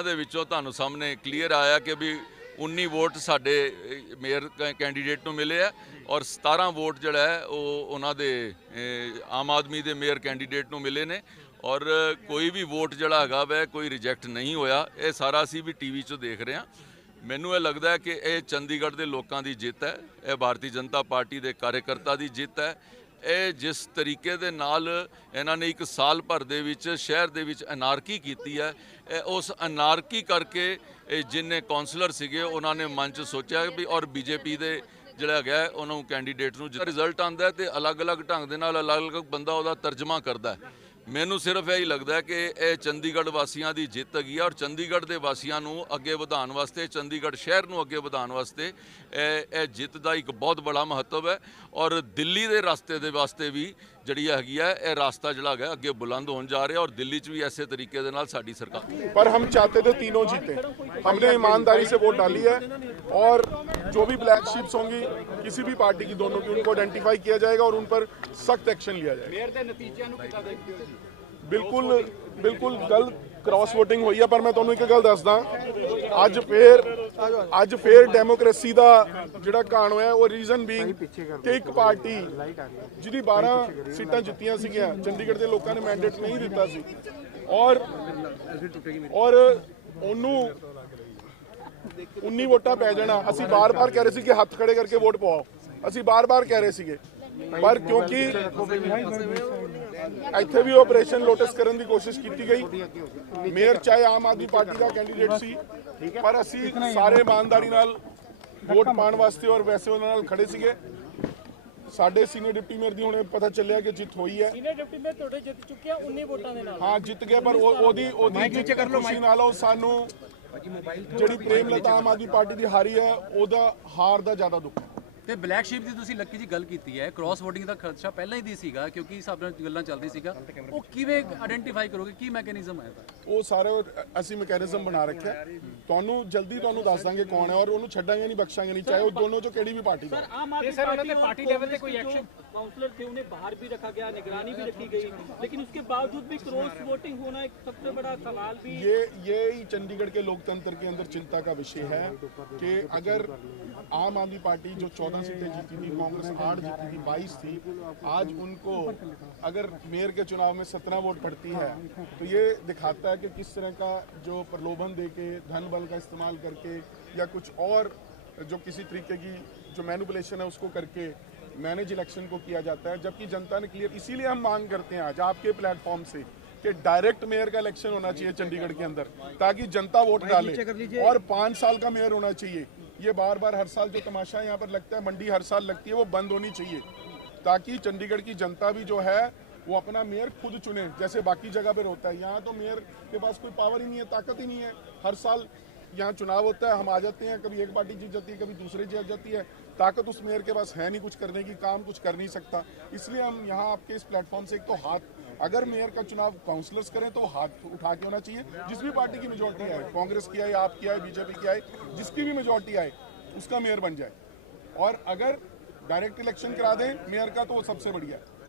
ਚੀਜ਼ਾਂ ਦੇ ਵਿੱਚੋਂ ਤੁਹਾਨੂੰ ਸਾਹਮਣੇ ਕਲੀਅਰ ਆਇਆ ਕਿ ਵੀ 19 ਵੋਟ ਸਾਡੇ ਮੇਅਰ ਕ- ਕੈਂਡੀਡੇਟ ਨੂੰ ਮਿਲੇ ਆ ਔਰ 17 ਵੋਟ ਜਿਹੜਾ ਹੈ ਉਹ ਉਹਨਾਂ ਦੇ ਆਮ ਆਦਮੀ ਦੇ ਮੇਅਰ ਕੈਂਡੀਡੇਟ ਨੂੰ ਮਿਲੇ ਨੇ ਔਰ ਕੋਈ ਵੀ ਵੋਟ ਜਿਹੜਾ ਹੈਗਾ ਵੈ ਕੋਈ ਰਿਜੈਕਟ ਨਹੀਂ ਹੋਇਆ। ਇਹ ਸਾਰਾ ਅਸੀਂ ਵੀ ਟੀਵੀ 'ਚੋਂ ਦੇਖ ਰਹੇ ਹਾਂ। ਮੈਨੂੰ ਇਹ ਲੱਗਦਾ ਹੈ ਕਿ ਇਹ ਚੰਡੀਗੜ੍ਹ ਦੇ ਲੋਕਾਂ ਦੀ ਜਿੱਤ ਹੈ, ਇਹ ਭਾਰਤੀ ਜਨਤਾ ਪਾਰਟੀ ਦੇ ਕਾਰਜਕਰਤਾ ਦੀ ਜਿੱਤ ਹੈ। ਇਹ ਜਿਸ ਤਰੀਕੇ ਦੇ ਨਾਲ ਇਹਨਾਂ ਨੇ ਇੱਕ ਸਾਲ ਭਰ ਦੇ ਵਿੱਚ ਸ਼ਹਿਰ ਦੇ ਵਿੱਚ ਅਨਾਰਕੀ ਕੀਤੀ ਹੈ ਇਹ ਉਸ ਅਨਾਰਕੀ ਕਰਕੇ ਇਹ ਜਿੰਨੇ ਕਾਉਂਸਲਰ ਸੀਗੇ ਉਹਨਾਂ ਨੇ ਮਨ 'ਚ ਸੋਚਿਆ ਵੀ ਔਰ ਬੀਜੇਪੀ ਦੇ ਜਿਹੜਾ ਹੈਗਾ ਹੈ, ਉਹਨੂੰ ਕੈਂਡੀਡੇਟ ਨੂੰ ਰਿਜ਼ਲਟ ਆਂਦਾ ਹੈ ਤੇ ਅਲੱਗ-ਅਲੱਗ ਢੰਗ ਦੇ ਨਾਲ ਅਲੱਗ-ਅਲੱਗ ਬੰਦਾ ਉਹਦਾ ਤਰਜਮਾ ਕਰਦਾ ਹੈ। ਮੈਨੂੰ ਸਿਰਫ ਇਹ ਹੀ ਲੱਗਦਾ ਹੈ ਕਿ ਇਹ ਚੰਡੀਗੜ੍ਹ ਵਾਸੀਆਂ ਦੀ ਜਿੱਤ ਹੈਗੀ ਹੈ ਔਰ ਚੰਡੀਗੜ੍ਹ ਦੇ ਵਾਸੀਆਂ ਨੂੰ ਅੱਗੇ ਵਧਾਉਣ ਵਾਸਤੇ ਚੰਡੀਗੜ੍ਹ ਸ਼ਹਿਰ ਨੂੰ ਅੱਗੇ ਵਧਾਉਣ ਵਾਸਤੇ ਇਹ ਇਹ ਜਿੱਤ ਦਾ ਇੱਕ ਬਹੁਤ ਬੜਾ ਮਹੱਤਵ ਹੈ ਔਰ ਦਿੱਲੀ ਦੇ ਰਸਤੇ ਦੇ ਵਾਸਤੇ ਵੀ ਜਿਹੜੀ ਹੈਗੀ ਹੈ ਇਹ ਰਸਤਾ ਜਿਹੜਾ ਹੈਗਾ ਅੱਗੇ ਬੁਲੰਦ ਹੋਣ ਜਾ ਰਿਹਾ ਔਰ ਦਿੱਲੀ 'ਚ ਵੀ ਐਸੇ ਤਰੀਕੇ ਦੇ ਨਾਲ ਸਾਡੀ ਸਰਕਾਰ पर हम चाहते थे तीनों जीते हमने ईमानदारी से वोट डाली है और जो भी ब्लैक शिप्स होंगी किसी भी पार्टी की दोनों की उनको आइडेंटिफाई किया जाएगा और उन पर सख्त एक्शन लिया जाएगा ਬਿਲਕੁਲ ਬਿਲਕੁਲ ਗੱਲ ਕ੍ਰਾਸ VOTING ਹੋਈ ਹੈ ਪਰ ਮੈਂ ਤੁਹਾਨੂੰ ਇੱਕ ਗੱਲ ਦੱਸਦਾ ਅੱਜ ਫੇਰ ਅੱਜ ਫੇਰ ਡੈਮੋਕ੍ਰੇਸੀ ਦਾ ਜਿਹੜਾ ਕਾਣ ਹੋਇਆ ਉਹ ਰੀਜ਼ਨ ਬੀਇੰਗ ਕਿ ਇੱਕ ਪਾਰਟੀ ਜਿਹਦੀ 12 ਸੀਟਾਂ ਜਿੱਤੀਆਂ ਸੀਗੀਆਂ ਚੰਡੀਗੜ੍ਹ ਦੇ ਲੋਕਾਂ ਨੇ ਮੈਂਡੇਟ ਨਹੀਂ ਦਿੱਤਾ ਸੀ ਔਰ ਔਰ ਉਹਨੂੰ 19 ਵੋਟਾਂ ਪੈ ਜਾਣਾ। ਅਸੀਂ ਬਾਰ-ਬਾਰ ਕਹਿ ਰਹੇ ਸੀ ਕਿ ਹੱਥ ਖੜੇ ਕਰਕੇ ਵੋਟ ਪਵਾਓ। ਅਸੀਂ ਬਾਰ-ਬਾਰ ਕਹਿ ਰਹੇ ਸੀਗੇ। ਪਰ ਕਿਉਂਕਿ ਇੱਥੇ ਵੀ ਆਪਰੇਸ਼ਨ ਲੋਟਸ ਕਰਨ ਦੀ ਕੋਸ਼ਿਸ਼ ਕੀਤੀ ਗਈ। ਮੇਅਰ ਚਾਹੇ ਆਮ ਆਦਮੀ ਪਾਰਟੀ ਦਾ ਕੈਂਡੀਡੇਟ ਸੀ ਪਰ ਅਸੀਂ ਸਾਰੇ ਇਮਾਨਦਾਰੀ ਨਾਲ ਵੋਟ ਪਾਉਣ ਵਾਸਤੇ ਔਰ ਵੈਸੇ ਉਹਨਾਂ ਨਾਲ ਖੜੇ ਸੀਗੇ। ਸਾਡੇ ਸੀਨੀਅਰ ਡਿਪਟੀ ਮੇਅਰ ਦੀ ਹੁਣੇ ਪਤਾ ਚੱਲਿਆ ਕਿ ਜਿੱਤ ਹੋਈ ਹੈ। ਸੀਨੀਅਰ ਡਿਪਟੀ ਮੈਂ ਤੁਹਾਡੇ ਜਿੱਤ ਚੁੱਕਿਆ 19 ਵੋਟਾਂ ਦੇ ਨਾਲ। ਹਾਂ ਜਿੱਤ ਗਿਆ ਪਰ ਉਹ- ਉਹਦੀ ਉਹਦੀ ਜਿੱਤ ਕਰ ਲੋ ਨਾਲ ਉਹ ਸਾਨੂੰ ਜਿਹੜੀ ਪ੍ਰੇਮ ਲਤਾ ਆਮ ਆਦਮੀ ਪਾਰਟੀ ਦੀ ਹਾਰੀ ਹੈ ਉਹਦਾ ਹਾਰ ਦਾ ਜ਼ਿਆਦਾ ਦੁੱਖ ਹੈ। ਤੇ ਬਲੈਕ ਸ਼ੀਪ ਦੀ ਤੁਸੀਂ ਲੱਕੀ ਜੀ ਗੱਲ ਕੀਤੀ ਹੈ ਕ੍ਰਾਸ ਵੋਟਿੰਗ ਦਾ ਖਰਚਾ ਪਹਿਲਾਂ ਹੀ ਦੀ ਸੀਗਾ ਕਿਉਂਕਿ ਹਿਸਾਬ ਨਾਲ ਗੱਲਾਂ ਚੱਲਦੀ ਸੀਗਾ ਉਹ ਕਿਵੇਂ ਆਇਡੈਂਟੀਫਾਈ ਕਰੋਗੇ ਕੀ ਮੈਕੈਨਿਜ਼ਮ ਹੈ ਉਹ ਸਾਰੇ ਅਸੀਂ ਮੈਕੈਨਿਜ਼ਮ ਬਣਾ ਰੱਖਿਆ। ਤੁਹਾਨੂੰ ਜਲਦੀ ਤੁਹਾਨੂੰ ਦੱਸ ਦਾਂਗੇ ਕੌਣ ਹੈ ਔਰ ਉਹਨੂੰ ਛੱਡਾਂਗੇ ਨਹੀਂ ਬਖਸ਼ਾਂਗੇ ਨਹੀਂ ਚਾਹੇ ਉਹ ਦੋਨੋਂ ਚੋਂ ਕਿਹੜੀ ਵੀ ਪਾਰਟੀ ਦਾ ਸਰ ਉਹਨਾਂ ਦੇ ਪਾਰਟੀ ਲੈਵਲ ਤੇ ਕੋਈ ਐਕਸ਼ਨ ਕਾਉਂਸਲਰ थे उन्हें बाहर भी रखा गया निगरानी भी रखी गई लेकिन उसके बावजूद भी क्रॉस वोटिंग होना एक सबसे बड़ा सवाल भी ये ये ही चंडीगढ़ के लोकतंत्र के अंदर चिंता का विषय है कि अगर आम आदमी पार्टी जो 14 सीटें जीती थी कांग्रेस आठ जीती थी 22 थी। आज उनको अगर मेयर के चुनाव में 17 वोट पड़ती है तो ये दिखाता है कि किस तरह का जो प्रलोभन दे के धन बल का इस्तेमाल करके या कुछ और जो किसी तरीके की जो मैनिपुलेशन है उसको करके मैनेज इलेक्शन को किया जाता है। जबकि जनता ने क्लियर इसीलिए हम मांग करते हैं आज आपके प्लेटफॉर्म से कि डायरेक्ट मेयर का इलेक्शन होना चाहिए चंडीगढ़ के अंदर ताकि जनता वोट डाले और पाँच साल का मेयर होना चाहिए। ये बार बार हर साल जो तमाशा यहाँ पर लगता है, मंडी हर साल लगती है, वो बंद होनी चाहिए, ताकि चंडीगढ़ की जनता भी जो है, वो अपना मेयर खुद चुने, जैसे बाकी जगह पर होता है। यहाँ तो मेयर के पास कोई पावर ही नहीं है, ताकत ही नहीं है। हर साल यहाँ चुनाव होता है, हम आ जाते हैं, कभी एक पार्टी जीत जाती है, कभी दूसरी जीत जाती है। ताकत उस मेयर के पास है नहीं, कुछ करने की काम कुछ कर नहीं सकता। इसलिए हम यहाँ आपके इस प्लेटफॉर्म से एक तो हाथ, अगर मेयर का चुनाव काउंसलर्स करें तो हाथ उठा के होना चाहिए। जिस भी पार्टी की मेजोरिटी आए, कांग्रेस की आए, आपकी आए, बीजेपी की आए, जिसकी भी मेजोरिटी आए, उसका मेयर बन जाए। और अगर डायरेक्ट इलेक्शन करा दें मेयर का तो वो सबसे बढ़िया है।